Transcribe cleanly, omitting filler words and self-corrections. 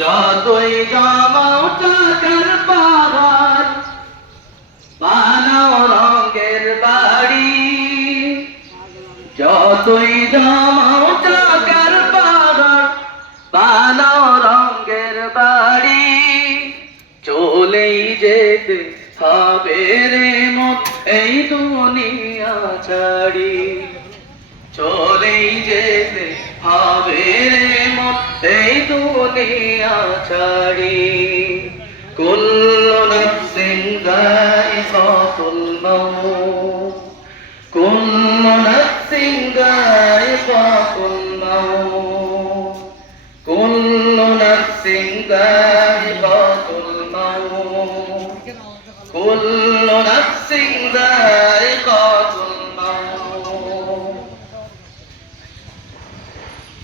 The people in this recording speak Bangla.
যতই জমাও টাকার পাহাড়, বানাও রঙের বাড়ি। যতই জমাও টাকার পাহাড়, বানাও রঙের বাড়ি। চলেই যেতে হবে রে মন এই দুনিয়া ছাড়ি। চলেই যেতে হবে রে মন এই দুনিয়া ছাড়ি। কুল্লু নাফসিন যায়িকাতুল মাউত, কুল্লু নাফসিন যায়িকাতুল মাউত, কুল্লু নাফসিন যায়িকাতুল মাউত, কুল্লু নাফসিন